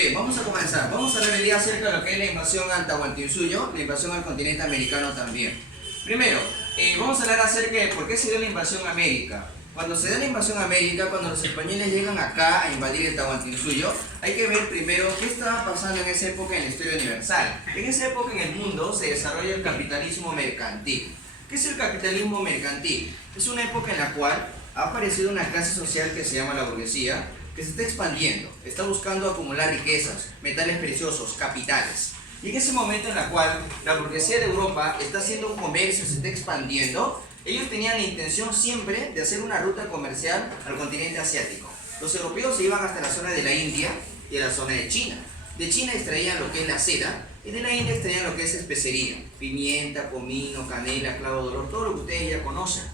Bien, vamos a comenzar. Vamos a hablar hoy día acerca de lo que es la invasión a Tahuantinsuyo, la invasión al continente americano también. Primero, vamos a hablar acerca de por qué se dio la invasión a América. Cuando se da la invasión a América, cuando los españoles llegan acá a invadir el Tahuantinsuyo, hay que ver primero qué estaba pasando en esa época en la historia universal. En esa época en el mundo se desarrolla el capitalismo mercantil. ¿Qué es el capitalismo mercantil? Es una época en la cual ha aparecido una clase social que se llama la burguesía, que se está expandiendo, está buscando acumular riquezas, metales preciosos, capitales. Y en ese momento en el cual la burguesía de Europa está haciendo un comercio, se está expandiendo, ellos tenían la intención siempre de hacer una ruta comercial al continente asiático. Los europeos se iban hasta la zona de la India y a la zona de China. De China extraían lo que es la seda y de la India extraían lo que es especería, pimienta, comino, canela, clavo de olor, todo lo que ustedes ya conocen.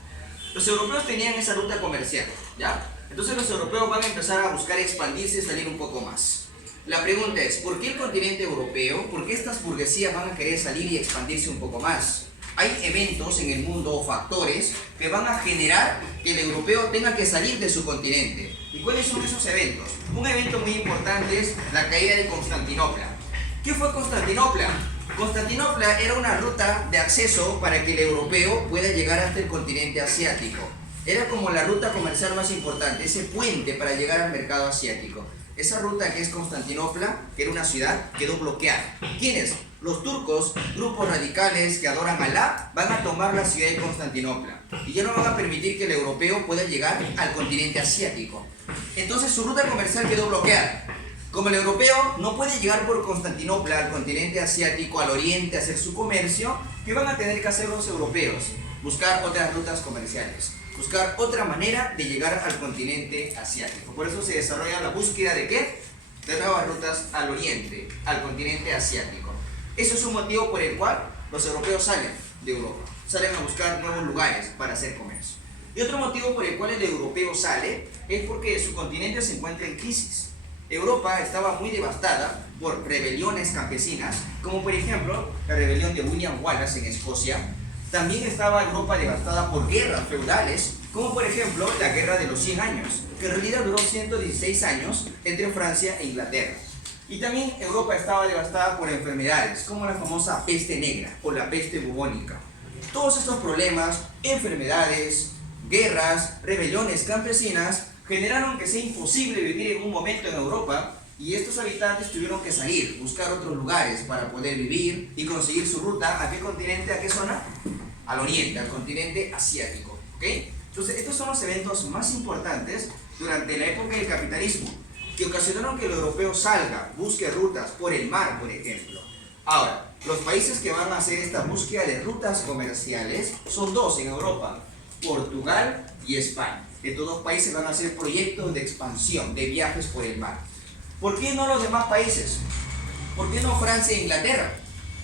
Los europeos tenían esa ruta comercial, ¿ya? Entonces los europeos van a empezar a buscar expandirse y salir un poco más. La pregunta es, ¿por qué el continente europeo, por qué estas burguesías van a querer salir y expandirse un poco más? Hay eventos en el mundo o factores que van a generar que el europeo tenga que salir de su continente. ¿Y cuáles son esos eventos? Un evento muy importante es la caída de Constantinopla. ¿Qué fue Constantinopla? Constantinopla era una ruta de acceso para que el europeo pueda llegar hasta el continente asiático. Era como la ruta comercial más importante, ese puente para llegar al mercado asiático. Esa ruta que es Constantinopla, que era una ciudad, quedó bloqueada. ¿Quiénes? Los turcos, grupos radicales que adoran a Alá, van a tomar la ciudad de Constantinopla y ya no van a permitir que el europeo pueda llegar al continente asiático. Entonces su ruta comercial quedó bloqueada. Como el europeo no puede llegar por Constantinopla al continente asiático, al oriente, a hacer su comercio, ¿qué van a tener que hacer los europeos? Buscar otras rutas comerciales, buscar otra manera de llegar al continente asiático. Por eso se desarrolla la búsqueda de ¿qué? De nuevas rutas al oriente, al continente asiático. Eso es un motivo por el cual los europeos salen de Europa, salen a buscar nuevos lugares para hacer comercio. Y otro motivo por el cual el europeo sale es porque su continente se encuentra en crisis. Europa estaba muy devastada por rebeliones campesinas, como por ejemplo la rebelión de William Wallace en Escocia. También estaba Europa devastada por guerras feudales, como por ejemplo la Guerra de los 100 años, que en realidad duró 116 años entre Francia e Inglaterra. Y también Europa estaba devastada por enfermedades, como la famosa peste negra o la peste bubónica. Todos estos problemas, enfermedades, guerras, rebeliones campesinas, generaron que sea imposible vivir en un momento en Europa y estos habitantes tuvieron que salir, buscar otros lugares para poder vivir y conseguir su ruta. ¿A qué continente? ¿A qué zona? Al oriente, al continente asiático. ¿Okay? Entonces, estos son los eventos más importantes durante la época del capitalismo, que ocasionaron que el europeo salga, busque rutas por el mar, por ejemplo. Ahora, los países que van a hacer esta búsqueda de rutas comerciales son dos en Europa, Portugal y España. Estos dos países van a hacer proyectos de expansión, de viajes por el mar. ¿Por qué no los demás países? ¿Por qué no Francia e Inglaterra?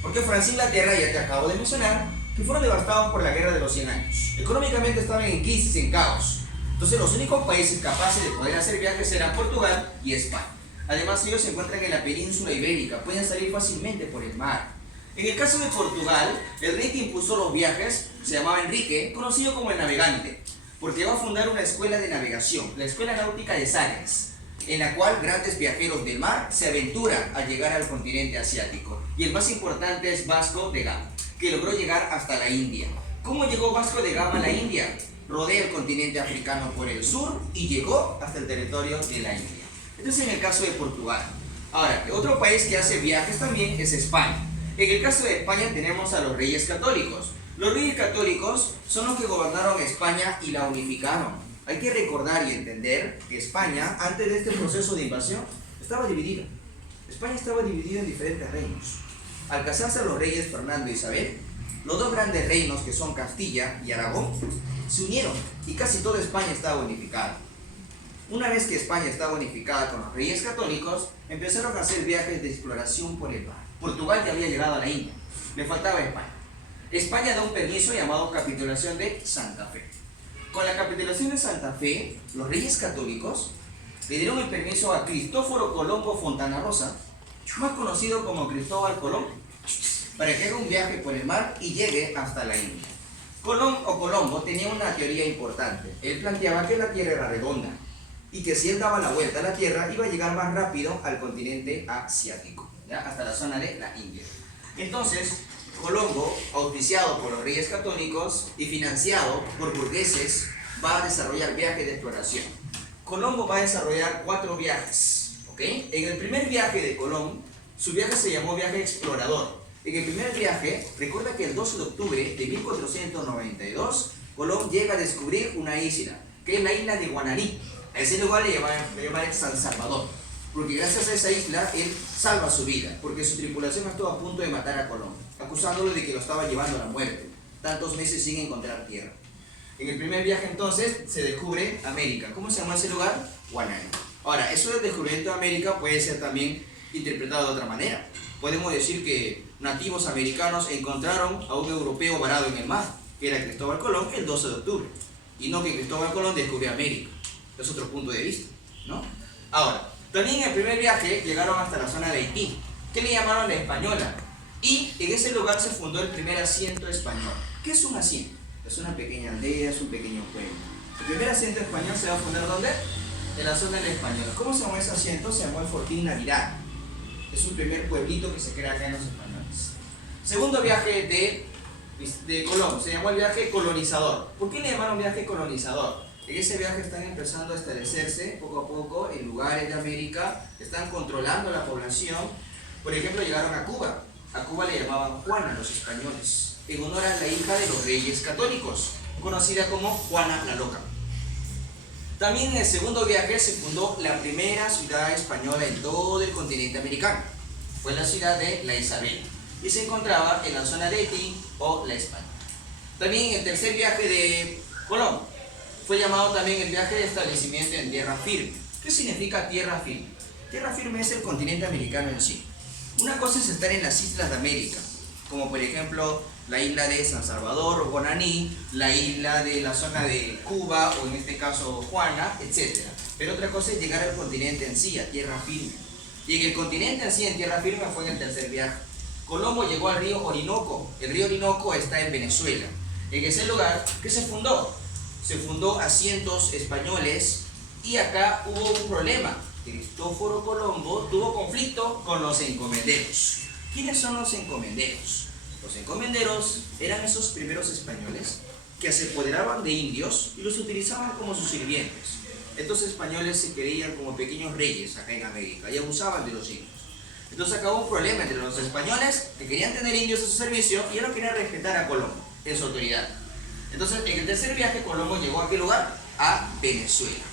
Porque Francia e Inglaterra, ya te acabo de mencionar, que fueron devastados por la Guerra de los 100 años. Económicamente estaban en crisis, en caos. Entonces los únicos países capaces de poder hacer viajes eran Portugal y España. Además ellos se encuentran en la península ibérica, pueden salir fácilmente por el mar. En el caso de Portugal, el rey que impulsó los viajes se llamaba Enrique, conocido como el Navegante, porque va a fundar una escuela de navegación, la Escuela Náutica de Sagres, en la cual grandes viajeros del mar se aventuran a llegar al continente asiático. Y el más importante es Vasco de Gama, que logró llegar hasta la India. ¿Cómo llegó Vasco de Gama a la India? Rodea el continente africano por el sur y llegó hasta el territorio de la India. Esto es en el caso de Portugal. Ahora, otro país que hace viajes también es España. En el caso de España tenemos a los reyes católicos. Los reyes católicos son los que gobernaron España y la unificaron. Hay que recordar y entender que España, antes de este proceso de invasión, estaba dividida. España estaba dividida en diferentes reinos. Al casarse los reyes Fernando e Isabel, los dos grandes reinos que son Castilla y Aragón se unieron y casi toda España estaba unificada. Una vez que España estaba unificada con los reyes católicos, empezaron a hacer viajes de exploración por el mar. Portugal ya había llegado a la India, le faltaba España. España da un permiso llamado Capitulación de Santa Fe. Con la Capitulación de Santa Fe, los reyes católicos le dieron el permiso a Cristóforo Colombo Fontana Rosa, más conocido como Cristóbal Colón, para que haga un viaje por el mar y llegue hasta la India. Colón o Colombo tenía una teoría importante. Él planteaba que la Tierra era redonda y que si él daba la vuelta a la Tierra iba a llegar más rápido al continente asiático, ¿ya? Hasta la zona de la India. Entonces, Colombo, auspiciado por los reyes católicos y financiado por burgueses, va a desarrollar viajes de exploración. Colombo va a desarrollar 4 viajes, ¿ok? En el primer viaje de Colón, su viaje se llamó viaje explorador. En el primer viaje, recuerda que el 12 de octubre de 1492, Colón llega a descubrir una isla, que es la isla de Guananí. A ese lugar le llaman San Salvador, porque gracias a esa isla él salva su vida, porque su tripulación estuvo a punto de matar a Colón, acusándolo de que lo estaba llevando a la muerte, tantos meses sin encontrar tierra. En el primer viaje entonces se descubre América. ¿Cómo se llama ese lugar? Guananí. Ahora, eso del descubrimiento de América puede ser también interpretado de otra manera. Podemos decir que nativos americanos encontraron a un europeo varado en el mar, que era Cristóbal Colón, el 12 de octubre, y no que Cristóbal Colón descubrió América. Es otro punto de vista, ¿no? Ahora, también en el primer viaje llegaron hasta la zona de Haití, que le llamaron la Española, y en ese lugar se fundó el primer asiento español. ¿Qué es un asiento? Es una pequeña aldea, es un pequeño pueblo. El primer asiento español se va a fundar ¿dónde? En la zona de la Española. ¿Cómo se llamó ese asiento? Se llamó el Fortín Navidad. Es un primer pueblito que se crea acá en los españoles. Segundo viaje de Colón, se llamó el viaje colonizador. ¿Por qué le llamaron viaje colonizador? En ese viaje están empezando a establecerse poco a poco en lugares de América, están controlando la población. Por ejemplo, llegaron a Cuba. A Cuba le llamaban Juana los españoles, en honor a la hija de los reyes católicos, conocida como Juana la Loca. También en el segundo viaje se fundó la primera ciudad española en todo el continente americano. Fue la ciudad de La Isabela y se encontraba en la zona de Haití o La España. También en el tercer viaje de Colón fue llamado también el viaje de establecimiento en tierra firme. ¿Qué significa tierra firme? Tierra firme es el continente americano en sí. Una cosa es estar en las islas de América, como por ejemplo la isla de San Salvador o Guananí, la isla de la zona de Cuba o en este caso Juana, etc. Pero otra cosa es llegar al continente en sí, a tierra firme. Y en el continente en sí, en tierra firme, fue en el tercer viaje. Colombo llegó al río Orinoco. El río Orinoco está en Venezuela. En ese lugar, ¿qué se fundó? Se fundó asientos españoles y acá hubo un problema. Cristóforo Colombo tuvo conflicto con los encomenderos. ¿Quiénes son los encomenderos? Los encomenderos eran esos primeros españoles que se apoderaban de indios y los utilizaban como sus sirvientes. Estos españoles se creían como pequeños reyes acá en América y abusaban de los indios. Entonces acabó un problema entre los españoles que querían tener indios a su servicio y no querían respetar a Colombo en su autoridad. Entonces en el tercer viaje Colombo llegó a ¿qué lugar? A Venezuela.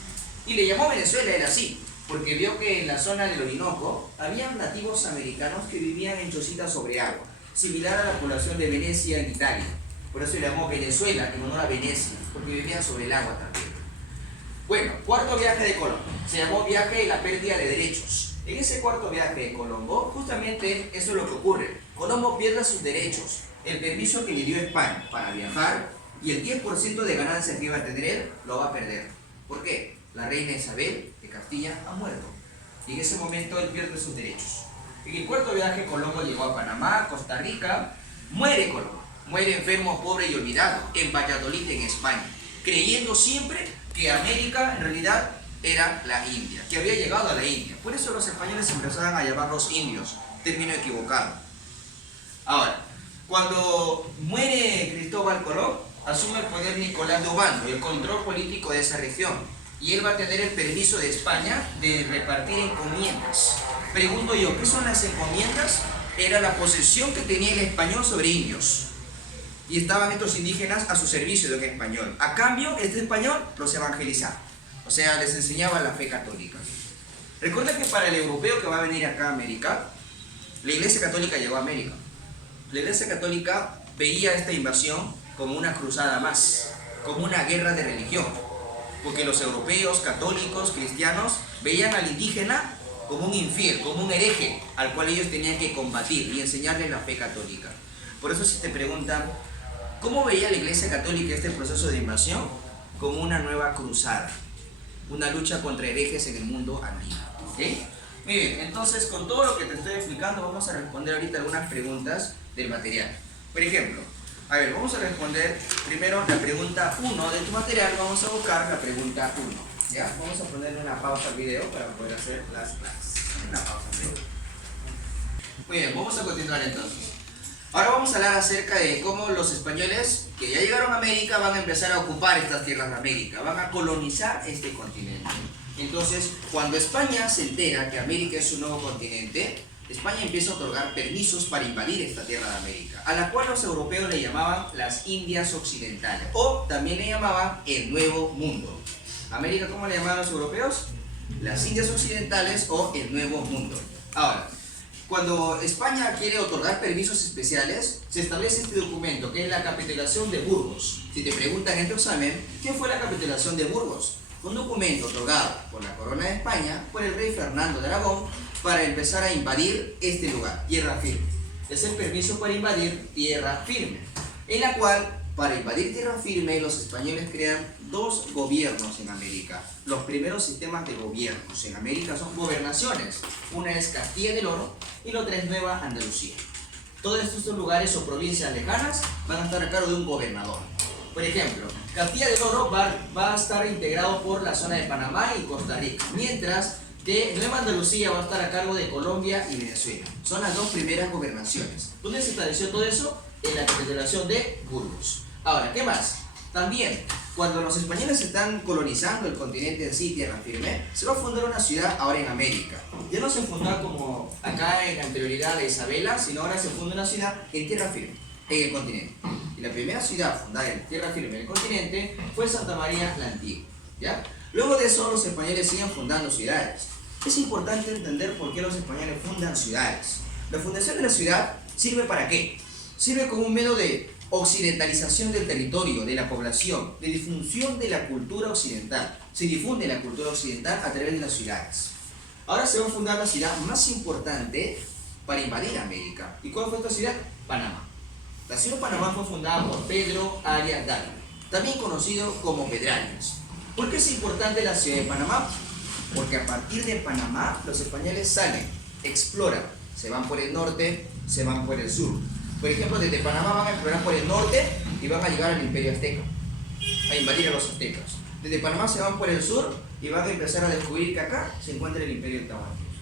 Y le llamó Venezuela, era así, porque vio que en la zona del Orinoco había nativos americanos que vivían en chocitas sobre agua, similar a la población de Venecia en Italia. Por eso le llamó Venezuela en honor a Venecia, porque vivían sobre el agua también. Bueno, cuarto viaje de Colombo, se llamó viaje de la pérdida de derechos. En ese cuarto viaje de Colombo, justamente eso es lo que ocurre. Colombo pierde sus derechos, el permiso que le dio España para viajar y el 10% de ganancias que iba a tener él, lo va a perder. ¿Por qué? La reina Isabel de Castilla ha muerto y en ese momento él pierde sus derechos. En el cuarto viaje Colombo llegó a Panamá, Costa Rica, muere Colombo, muere enfermo, pobre y olvidado, en Valladolid, en España, creyendo siempre que América en realidad era la India, que había llegado a la India. Por eso los españoles empezaron a llamarlos indios, término equivocado. Ahora, cuando muere Cristóbal Colón, asume el poder Nicolás de Obando, el control político de esa región, y él va a tener el permiso de España de repartir encomiendas. Pregunto yo, ¿qué son las encomiendas? Era la posesión que tenía el español sobre indios. Y estaban estos indígenas a su servicio de un español. A cambio, este español los evangelizaba. O sea, les enseñaba la fe católica. Recuerda que para el europeo que va a venir acá a América, la Iglesia Católica llegó a América. La Iglesia Católica veía esta invasión como una cruzada más, como una guerra de religión. Porque los europeos, católicos, cristianos, veían al indígena como un infiel, como un hereje, al cual ellos tenían que combatir y enseñarles la fe católica. Por eso si te preguntan, ¿cómo veía la Iglesia Católica este proceso de invasión? Como una nueva cruzada, una lucha contra herejes en el mundo antiguo. ¿Okay? Muy bien, entonces con todo lo que te estoy explicando vamos a responder ahorita algunas preguntas del material. Por ejemplo, a ver, vamos a responder primero la pregunta 1 de tu material, vamos a buscar la pregunta 1. Ya, vamos a ponerle una pausa al video para poder hacer las clases. Una pausa al video. Muy bien, vamos a continuar entonces. Ahora vamos a hablar acerca de cómo los españoles que ya llegaron a América van a empezar a ocupar estas tierras de América, van a colonizar este continente. Entonces, cuando España se entera que América es un nuevo continente, España empieza a otorgar permisos para invadir esta tierra de América, a la cual los europeos le llamaban las Indias Occidentales, o también le llamaban el Nuevo Mundo. ¿América cómo le llamaban los europeos? Las Indias Occidentales o el Nuevo Mundo. Ahora, cuando España quiere otorgar permisos especiales, se establece este documento, que es la Capitulación de Burgos. Si te preguntan en tu examen, ¿qué fue la Capitulación de Burgos? Un documento otorgado por la Corona de España, por el rey Fernando de Aragón, para empezar a invadir este lugar, tierra firme. Es el permiso para invadir tierra firme, en la cual, para invadir tierra firme, los españoles crean dos gobiernos en América. Los primeros sistemas de gobiernos en América son gobernaciones. Una es Castilla del Oro y la otra es Nueva Andalucía. Todos estos lugares o provincias lejanas van a estar a cargo de un gobernador. Por ejemplo, Castilla del Oro va a estar integrado por la zona de Panamá y Costa Rica, mientras que Nueva Andalucía va a estar a cargo de Colombia y Venezuela. Son las dos primeras gobernaciones. ¿Dónde se estableció todo eso? En la Capitulación de Burgos. Ahora, ¿qué más? También, cuando los españoles están colonizando el continente en sí, tierra firme, se va a fundar una ciudad ahora en América. Ya no se fundó como acá en anterioridad de Isabela, sino ahora se funda una ciudad en tierra firme, en el continente. Y la primera ciudad fundada en tierra firme en el continente fue Santa María la Antigua, ¿ya? Luego de eso, los españoles siguen fundando ciudades. Es importante entender por qué los españoles fundan ciudades. La fundación de la ciudad sirve ¿para qué? Sirve como un método de occidentalización del territorio, de la población, de difusión de la cultura occidental. Se difunde la cultura occidental a través de las ciudades. Ahora se va a fundar la ciudad más importante para invadir América. ¿Y cuál fue esta ciudad? Panamá. La ciudad de Panamá fue fundada por Pedro Arias Dávila, también conocido como Pedrarias. ¿Por qué es importante la ciudad de Panamá? Porque a partir de Panamá los españoles salen, exploran, se van por el norte, se van por el sur. Por ejemplo, desde Panamá van a explorar por el norte y van a llegar al Imperio Azteca, a invadir a los aztecas. Desde Panamá se van por el sur y van a empezar a descubrir que acá se encuentra el Imperio Tahuantinsuyo.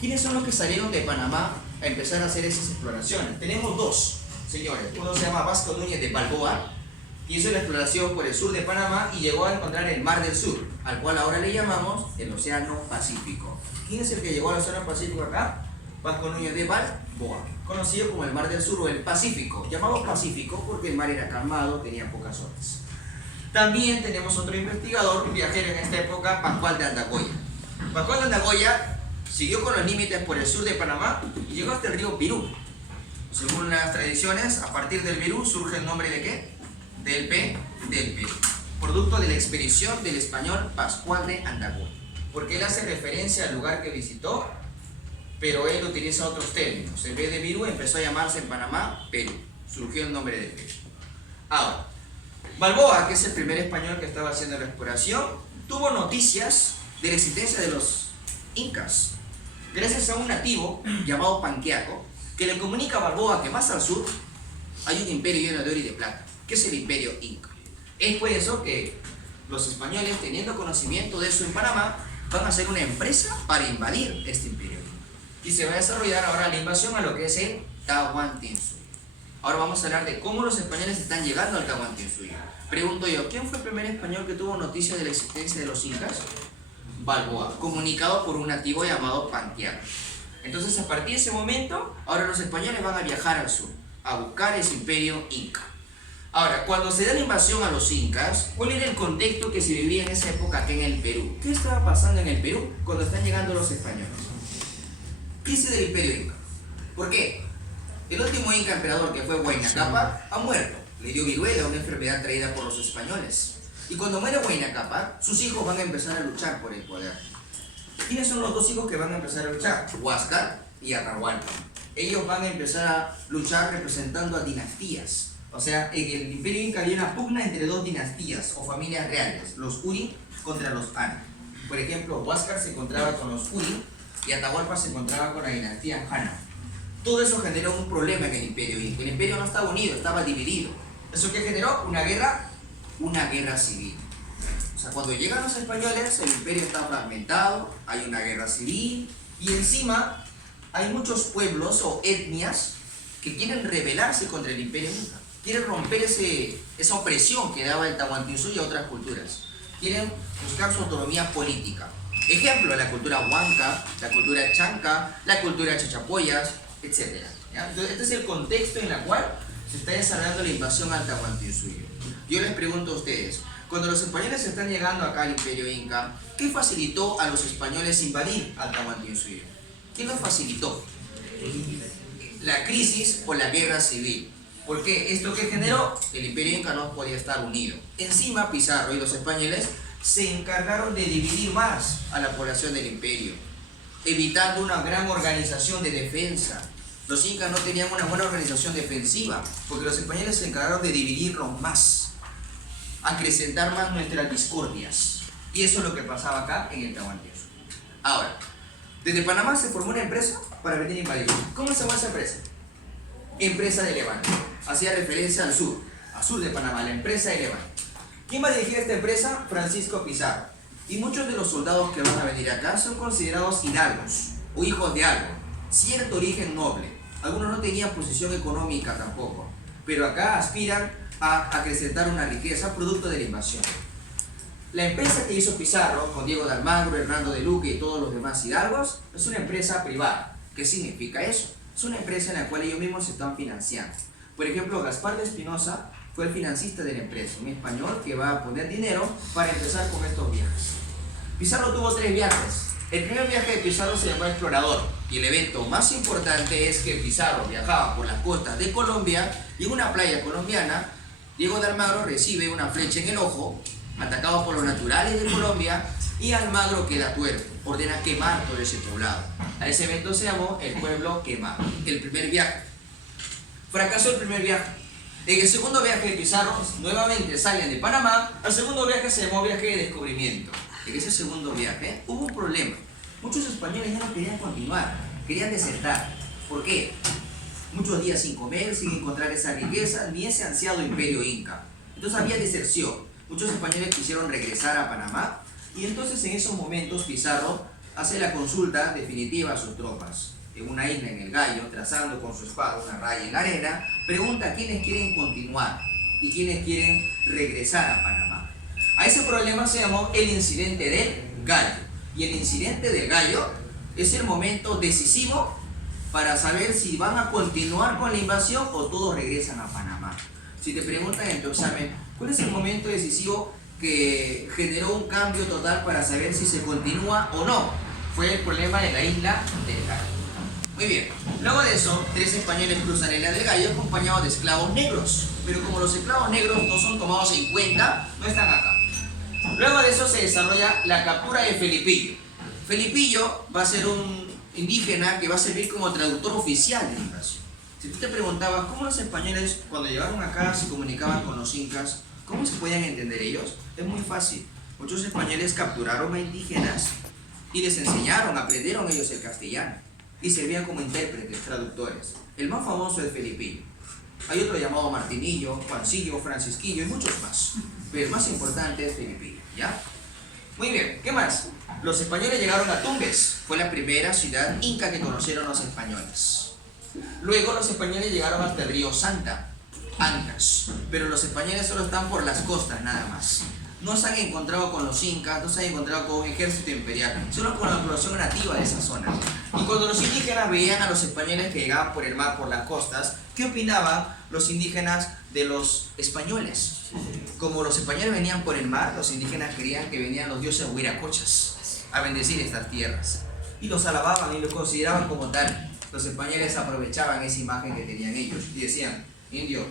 ¿Quiénes son los que salieron de Panamá a empezar a hacer esas exploraciones? Tenemos dos, señores. Uno se llama Vasco Núñez de Balboa, que hizo la exploración por el sur de Panamá y llegó a encontrar el Mar del Sur, al cual ahora le llamamos el Océano Pacífico. ¿Quién es el que llegó al Océano Pacífico acá? Vasco Núñez de Balboa, conocido como el Mar del Sur o el Pacífico, llamado Pacífico porque el mar era calmado, tenía pocas olas. También tenemos otro investigador, un viajero en esta época, Pascual de Andacoya. Pascual de Andacoya siguió con los límites por el sur de Panamá y llegó hasta el río Virú. Según las tradiciones, a partir del Virú surge el nombre de ¿qué? Del Perú, producto de la expedición del español Pascual de Andacoya, porque él hace referencia al lugar que visitó, pero él utiliza otros términos. En vez de Virú empezó a llamarse en Panamá Perú, surgió el nombre de Perú. Ahora, Balboa, que es el primer español que estaba haciendo la exploración, tuvo noticias de la existencia de los incas, gracias a un nativo llamado Panquiaco, que le comunica a Balboa que más al sur hay un imperio lleno de oro y de plata, que es el Imperio Inca. Es por eso que los españoles, teniendo conocimiento de eso en Panamá, van a hacer una empresa para invadir este imperio Inca. Y se va a desarrollar ahora la invasión a lo que es el Tahuantinsuyo. Ahora vamos a hablar de cómo los españoles están llegando al Tahuantinsuyo. Pregunto yo, ¿quién fue el primer español que tuvo noticia de la existencia de los incas? Balboa, comunicado por un nativo llamado Panquiaco. Entonces, a partir de ese momento, ahora los españoles van a viajar al sur, a buscar ese imperio inca. Ahora, cuando se da la invasión a los incas, ¿cuál era el contexto que se vivía en esa época aquí en el Perú? ¿Qué estaba pasando en el Perú cuando están llegando los españoles? Crisis del imperio inca. ¿Por qué? El último inca emperador, que fue Huayna Cápac, ha muerto. Le dio viruela, una enfermedad traída por los españoles. Y cuando muere Huayna Cápac, sus hijos van a empezar a luchar por el poder. ¿Quiénes son los dos hijos que van a empezar a luchar? Huáscar y Atahualpa. Ellos van a empezar a luchar representando a dinastías. O sea, en el imperio inca había una pugna entre dos dinastías o familias reales, los Uri contra los Ana. Por ejemplo, Huáscar se encontraba con los Uri y Atahualpa se encontraba con la dinastía Ana. Todo eso generó un problema en el imperio inca. El imperio no estaba unido, estaba dividido. ¿Eso qué generó? Una guerra civil. sea, cuando llegan los españoles, el imperio está fragmentado, hay una guerra civil y encima hay muchos pueblos o etnias que quieren rebelarse contra el imperio inca. Quieren romper esa opresión que daba el Tahuantinsuyo a otras culturas. Quieren buscar su autonomía política. Ejemplo, la cultura huanca, la cultura chanca, la cultura chachapoyas, etc. ¿Ya? Entonces, este es el contexto en el cual se está desarrollando la invasión al Tahuantinsuyo. Yo les pregunto a ustedes, cuando los españoles están llegando acá al imperio inca, ¿qué facilitó a los españoles invadir al Tahuantinsuyo? ¿Quién lo facilitó? La crisis o la guerra civil. ¿Por qué? ¿Esto que generó? El imperio inca no podía estar unido. Encima Pizarro y los españoles se encargaron de dividir más a la población del imperio, evitando una gran organización de defensa. Los incas no tenían una buena organización defensiva, porque los españoles se encargaron de dividirnos más, acrecentar más nuestras discordias. Y eso es lo que pasaba acá en el Tahuantinsuyo. Ahora, desde Panamá se formó una empresa para venir a invadir. ¿Cómo se llama esa empresa? Empresa de Levante. Hacía referencia al sur de Panamá, la empresa de Levante. ¿Quién va a dirigir esta empresa? Francisco Pizarro. Y muchos de los soldados que van a venir acá son considerados hidalgos o hijos de algo, cierto origen noble. Algunos no tenían posición económica tampoco, pero acá aspiran a acrecentar una riqueza producto de la invasión. La empresa que hizo Pizarro, con Diego de Almagro, Hernando de Luque y todos los demás hidalgos, es una empresa privada. ¿Qué significa eso? Es una empresa en la cual ellos mismos se están financiando. Por ejemplo, Gaspar de Espinosa fue el financista de la empresa, un español que va a poner dinero para empezar con estos viajes. Pizarro tuvo 3 viajes. El primer viaje de Pizarro se llamó Explorador, y el evento más importante es que Pizarro viajaba por las costas de Colombia y en una playa colombiana, Diego de Almagro recibe una flecha en el ojo, atacado por los naturales de Colombia, y Almagro queda tuerto, ordena quemar todo ese poblado. A ese evento se llamó el pueblo quemado, el primer viaje. Fracasó el primer viaje. En el segundo viaje de Pizarro, nuevamente salen de Panamá. El segundo viaje se llamó viaje de descubrimiento. En ese segundo viaje hubo un problema. Muchos españoles ya no querían continuar, querían desertar. ¿Por qué? Muchos días sin comer, sin encontrar esa riqueza, ni ese ansiado imperio inca. Entonces había deserción. Muchos españoles quisieron regresar a Panamá, y entonces en esos momentos Pizarro hace la consulta definitiva a sus tropas. En una isla en el Gallo, trazando con su espada una raya en la arena, pregunta a quiénes quieren continuar y quiénes quieren regresar a Panamá. A ese problema se llamó el incidente del Gallo. Y el incidente del Gallo es el momento decisivo para saber si van a continuar con la invasión o todos regresan a Panamá. Si te preguntan en tu examen, ¿cuál es el momento decisivo que generó un cambio total para saber si se continúa o no? Fue el problema de la isla del Gallo. Muy bien, luego de eso, 3 españoles cruzan la isla del Gallo acompañados de esclavos negros. Pero como los esclavos negros no son tomados en cuenta, no están acá. Luego de eso se desarrolla la captura de Felipillo. Felipillo va a ser un indígena que va a servir como traductor oficial de la invasión. Si tú te preguntabas cómo los españoles cuando llegaron acá se comunicaban con los incas, ¿cómo se podían entender ellos? Es muy fácil. Muchos españoles capturaron a indígenas y les enseñaron, aprendieron ellos el castellano y servían como intérpretes, traductores. El más famoso es Felipillo. Hay otro llamado Martinillo, Juancillo, Francisquillo y muchos más. Pero el más importante es Felipillo, ¿ya? Muy bien, ¿qué más? Los españoles llegaron a Tumbes. Fue la primera ciudad inca que conocieron los españoles. Luego los españoles llegaron hasta el río Santa, Ancas. Pero los españoles solo están por las costas nada más. No se han encontrado con los incas, no se han encontrado con un ejército imperial, solo con la población nativa de esa zona. Y cuando los indígenas veían a los españoles que llegaban por el mar, por las costas, ¿qué opinaban los indígenas de los españoles? Como los españoles venían por el mar, los indígenas creían que venían los dioses huiracochas a bendecir estas tierras. Y los alababan y los consideraban como tal. Los españoles aprovechaban esa imagen que tenían ellos y decían: indio,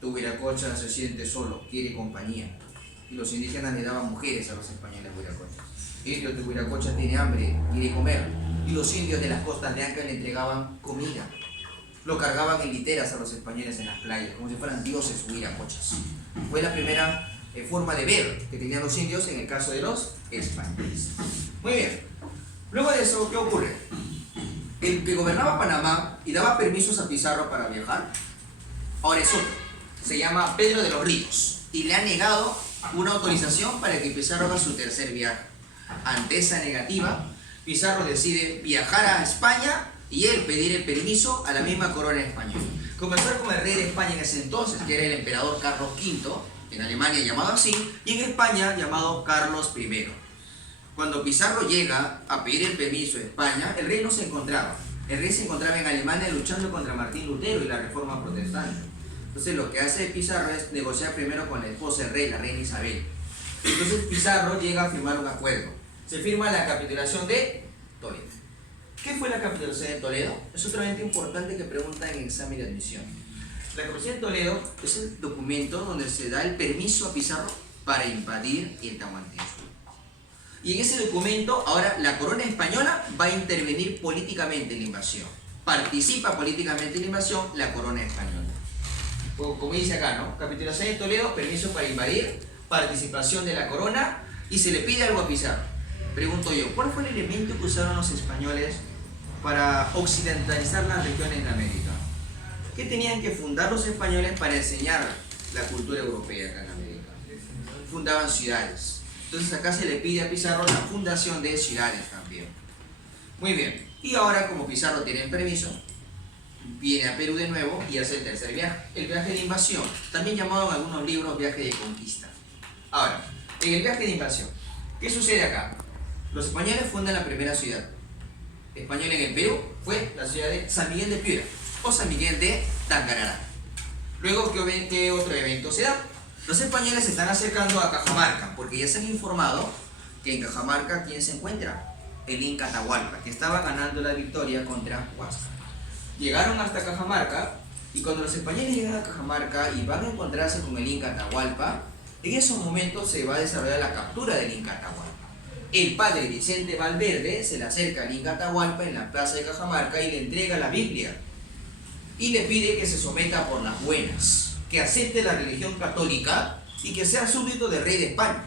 tu huiracocha se siente solo, quiere compañía. Y los indígenas le daban mujeres a los españoles huiracochas. Indio, tu huiracocha tiene hambre, quiere comer. Y los indios de las costas de Anca le entregaban comida. Lo cargaban en literas a los españoles en las playas, como si fueran dioses huiracochas. Fue la primera forma de ver que tenían los indios en el caso de los españoles. Muy bien. Luego de eso, ¿qué ocurre? El que gobernaba Panamá y daba permisos a Pizarro para viajar, ahora es otro. Se llama Pedro de los Ríos y le ha negado una autorización para que Pizarro haga su tercer viaje. Ante esa negativa, Pizarro decide viajar a España y él pedir el permiso a la misma corona española. Comenzar con el rey de España en ese entonces, que era el emperador Carlos V, en Alemania llamado así, y en España llamado Carlos I. Cuando Pizarro llega a pedir el permiso a España, el rey no se encontraba. El rey se encontraba en Alemania luchando contra Martín Lutero y la Reforma Protestante. Entonces lo que hace Pizarro es negociar primero con la esposa del rey, la reina Isabel. Entonces Pizarro llega a firmar un acuerdo. Se firma la capitulación de Toledo. ¿Qué fue la capitulación de Toledo? Es otro evento importante que preguntan en examen de admisión. La capitulación de Toledo es el documento donde se da el permiso a Pizarro para invadir el Tahuantinsuyo. Y en ese documento, ahora la corona española va a intervenir políticamente en la invasión. Participa políticamente en la invasión la corona española. Como dice acá, ¿no? Capitulación de Toledo, permiso para invadir, participación de la corona, y se le pide algo a Pizarro. Pregunto yo, ¿cuál fue el elemento que usaron los españoles para occidentalizar las regiones de América? ¿Qué tenían que fundar los españoles para enseñar la cultura europea acá en América? Fundaban ciudades. Entonces acá se le pide a Pizarro la fundación de ciudades también. Muy bien. Y ahora, como Pizarro tiene el permiso, viene a Perú de nuevo y hace el tercer viaje. El viaje de invasión, también llamado en algunos libros viaje de conquista. Ahora, en el viaje de invasión, ¿qué sucede acá? Los españoles fundan la primera ciudad española en el Perú, fue la ciudad de San Miguel de Piura o San Miguel de Tangarará. Luego, ¿qué otro evento se da? Los españoles se están acercando a Cajamarca, porque ya se han informado que en Cajamarca, ¿quién se encuentra? El Inca Atahualpa, que estaba ganando la victoria contra Huáscar. Llegaron hasta Cajamarca, y cuando los españoles llegan a Cajamarca y van a encontrarse con el Inca Atahualpa, en esos momentos se va a desarrollar la captura del Inca Atahualpa. El padre Vicente Valverde se le acerca al Inca Atahualpa en la plaza de Cajamarca y le entrega la Biblia. Y le pide que se someta por las buenas, que acepte la religión católica y que sea súbdito del rey de España.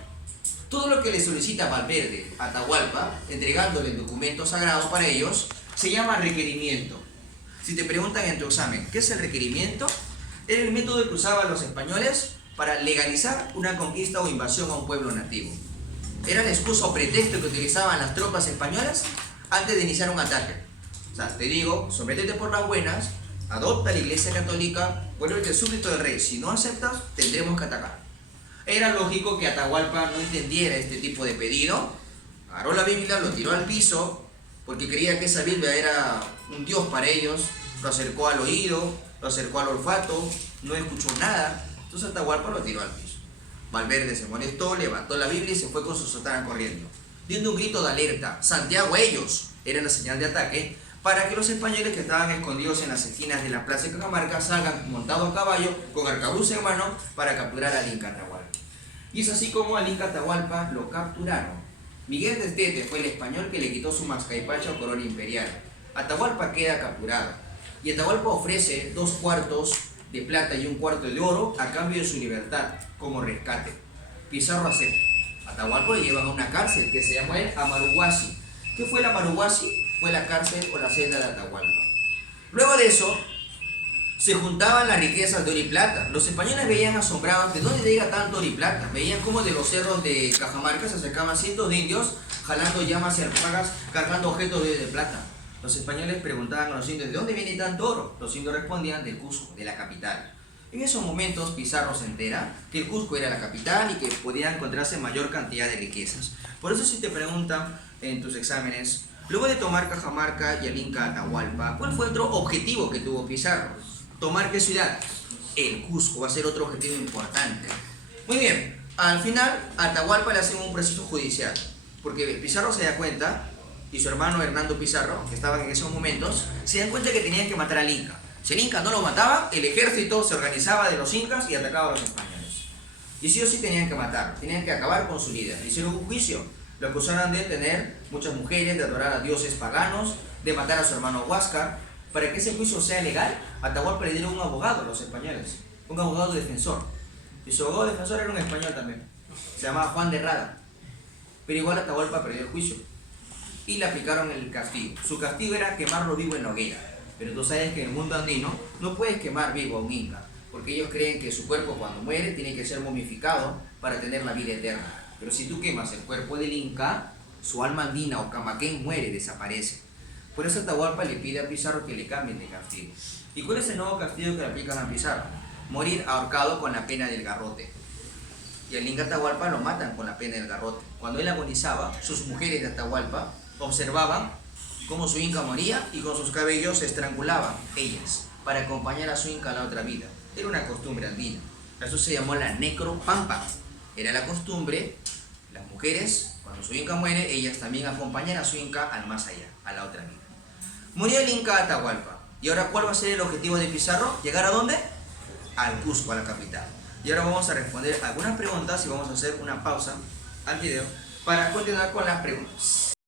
Todo lo que le solicita Valverde a Atahualpa, entregándole el documento sagrado para ellos, se llama requerimiento. Si te preguntan en tu examen, ¿qué es el requerimiento? Era el método que usaban los españoles para legalizar una conquista o invasión a un pueblo nativo. Era la excusa o pretexto que utilizaban las tropas españolas antes de iniciar un ataque. O sea, te digo, sométete por las buenas, adopta la iglesia católica, vuélvete súbdito del rey. Si no aceptas, tendremos que atacar. Era lógico que Atahualpa no entendiera este tipo de pedido. Agarró la Biblia, lo tiró al piso, porque creía que esa Biblia era un Dios para ellos. Lo acercó al oído, lo acercó al olfato, no escuchó nada. Entonces Atahualpa lo tiró al piso. Valverde se molestó, levantó la Biblia y se fue con su sotana corriendo, dando un grito de alerta: Santiago, ellos. Era la señal de ataque para que los españoles que estaban escondidos en las esquinas de la plaza de Cajamarca salgan montados a caballo, con arcabuz en mano, para capturar al Inca Atahualpa. Y es así como al Inca Atahualpa lo capturaron. Miguel de Tete fue el español que le quitó su mascaipacha o corona imperial. Atahualpa queda capturado, y Atahualpa ofrece 2 cuartos de plata y 1 cuarto de oro a cambio de su libertad, como rescate. Pizarro acepta. Atahualpa lo llevan a una cárcel que se llamó el Amaruhuasi. ¿Qué fue el Amaruhuasi? Fue la cárcel o la celda de Atahualpa. Luego de eso, se juntaban las riquezas de oro y plata. Los españoles veían asombrados de dónde llega tanto oro y plata. Veían cómo de los cerros de Cajamarca se acercaban cientos de indios jalando llamas y alpargas, cargando objetos de plata. Los españoles preguntaban a los indios: ¿de dónde viene tanto oro? Los indios respondían: del Cusco, de la capital. En esos momentos Pizarro se entera que el Cusco era la capital y que podía encontrarse mayor cantidad de riquezas. Por eso, si te preguntan en tus exámenes, luego de tomar Cajamarca y el Inca Atahualpa, ¿cuál fue otro objetivo que tuvo Pizarro? ¿Tomar qué ciudad? El Cusco va a ser otro objetivo importante. Muy bien, al final a Atahualpa le hacen un proceso judicial, porque Pizarro se da cuenta, y su hermano Hernando Pizarro, que estaban en esos momentos, se dan cuenta que tenían que matar al Inca. Si el Inca no lo mataba, el ejército se organizaba de los incas y atacaba a los españoles. Y sí o sí tenían que matar, tenían que acabar con su líder. Hicieron un juicio, lo acusaron de tener muchas mujeres, de adorar a dioses paganos, de matar a su hermano Huáscar. Para que ese juicio sea legal, a Atahualpa le dieron un abogado a los españoles, un abogado defensor. Y su abogado defensor era un español también, se llamaba Juan de Rada. Pero igual Atahualpa perdió el juicio y le aplicaron el castigo. Su castigo era quemarlo vivo en la hoguera. Pero tú sabes que en el mundo andino no puedes quemar vivo a un inca. porque ellos creen que su cuerpo cuando muere tiene que ser momificado para tener la vida eterna. Pero si tú quemas el cuerpo del Inca, su alma andina o Camaquén muere, desaparece. Por eso Atahualpa le pide a Pizarro que le cambien de castigo. ¿Y cuál es el nuevo castigo que le aplican a Pizarro? Morir ahorcado con la pena del garrote. Y al Inca Atahualpa lo matan con la pena del garrote. Cuando él agonizaba, sus mujeres de Atahualpa observaban cómo su Inca moría y con sus cabellos se estrangulaban ellas para acompañar a su Inca a la otra vida. Era una costumbre andina. Eso se llamó la necropampa. Era la costumbre, las mujeres, cuando su Inca muere, ellas también acompañan a su Inca al más allá, a la otra vida. Murió el Inca Atahualpa. ¿Y ahora cuál va a ser el objetivo de Pizarro? ¿Llegar a dónde? Al Cusco, a la capital. Y ahora vamos a responder algunas preguntas y vamos a hacer una pausa al video para continuar con las preguntas.